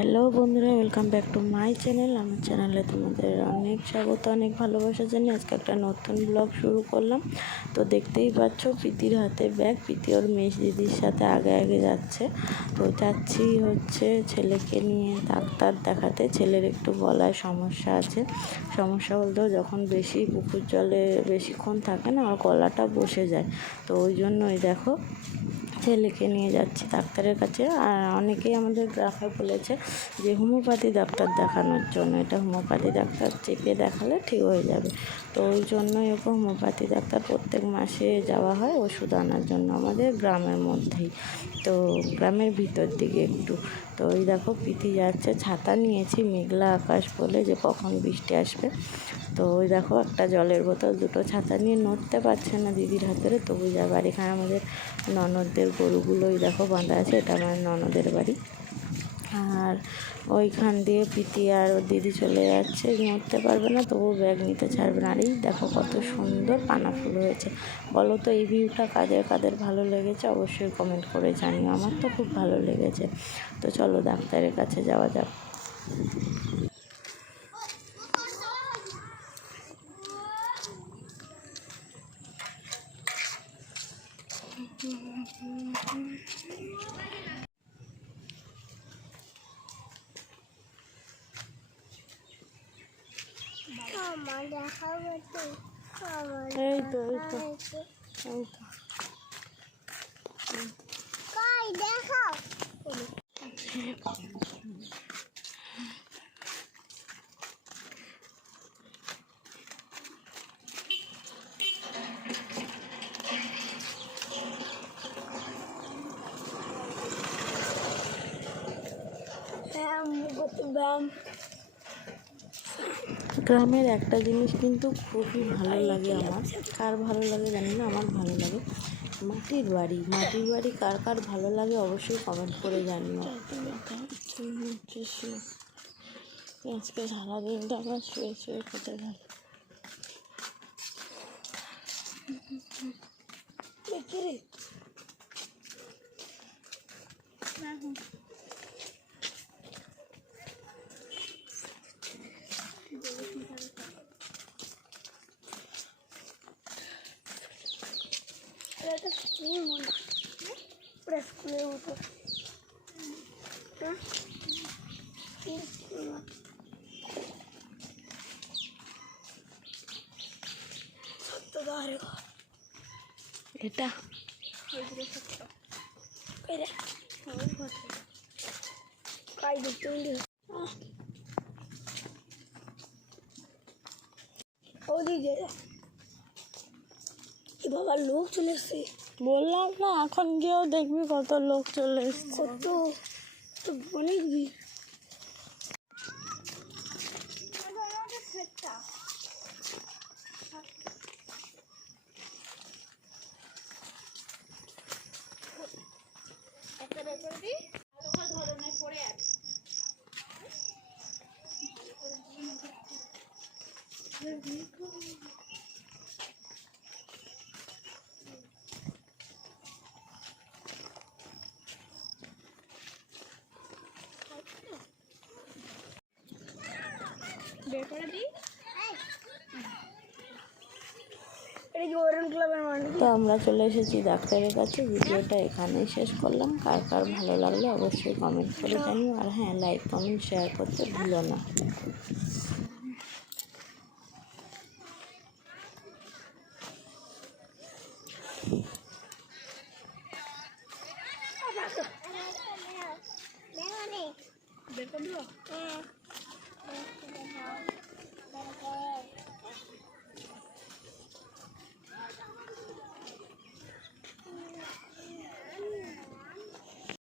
Hello বন্ধুরা welcome back to my channel আমার চ্যানেলে তোমাদের অনেক স্বাগত, অনেক ভালোবাসা জানি আজকে একটা নতুন ব্লগ শুরু করলাম। তো দেখতেই পাচ্ছ, প্রীতির হাতে ব্যাগ প্রীতি ওর মেশ দিদির সাথে আগে আগে যাচ্ছে। তো যাচ্ছি হচ্ছে ছেলেকে নিয়ে ডাক্তার দেখাতে। ছেলের একটু গলায় সমস্যা আছে। সমস্যা বলতেও যখন বেশি পুকুর জলে বেশিক্ষণ থাকে না আর গলাটা বসে যায়। তো ওই জন্যই দেখো ছেলেকে নিয়ে যাচ্ছি ডাক্তারের কাছে। আর অনেকেই আমাদের গ্রামে বলেছে যে, হোমিওপ্যাথি ডাক্তার দেখানোর জন্য। এটা হোমিওপ্যাথি ডাক্তার চেপে দেখালে ঠিক হয়ে যাবে। তো ওই জন্যই ওকে হোমিওপ্যাথি ডাক্তার প্রত্যেক মাসে যাওয়া হয় ওষুধ আনার জন্য আমাদের গ্রামের মধ্যেই। তো গ্রামের ভিতর দিকে একটু। তো ওই দেখো, প্রীতি যাচ্ছে। ছাতা নিয়েছি, মেঘলা আকাশ বলে যে, কখন বৃষ্টি আসবে। তো ওই দেখো, একটা জলের বোতল, দুটো ছাতা নিয়ে নড়তে পারছে না দিদির হাতেরে। তবু যাবে আর এখানে আমাদের ননদদের গরুগুলোই দেখো বাঁধা আছে, এটা আমার ননদের বাড়ি। আর ওইখান দিয়ে প্রীতি আর দিদি চলে যাচ্ছে নড়তে পারবে না, তবু ব্যাগ নিতে ছাড়বে না। আর এই দেখো কত সুন্দর পানা ফুল হয়েছে। বলো তো, এই ভিউটা কাদের কাদের ভালো লেগেছে, অবশ্যই কমেন্ট করে জানিও, আমার তো খুব ভালো লেগেছে। তো চলো ডাক্তারের কাছে যাওয়া যাক আমার দেখাবো তো আমার এই তো এই তো। এই তো দেখাও গ্রামের একটা জিনিস কিন্তু খুবই ভালো লাগে আমার। কার ভালো লাগে জানি না আমার ভালো লাগে। মাটির বাড়ি মাটির বাড়ি কার কার ভালো লাগে অবশ্যই কমেন্ট করে জানিও। আজকে সারাদিনটা আমার শুয়ে শুয়ে দেখি। রে এটা স্কুল মনে। পুরো স্কুলের মতো। এটা। কই দেখতে ওদিকে বাবা লোক চলে এসছে। বললাম না এখন গিয়েও দেখবি কত লোক চলে এসছে। কত? তো অনেক বের করে দিই এটা কি ওরেন ক্লাবের মানে তো আমরা চলে এসেছি ডাক্তারের কাছে ভিডিওটা এখানেই শেষ করলাম কার কার ভালো লাগলে অবশ্যই কমেন্ট করে জানিও আর হ্যাঁ লাইক কমেন্ট শেয়ার করতে ভুলো না বের করে Thank you.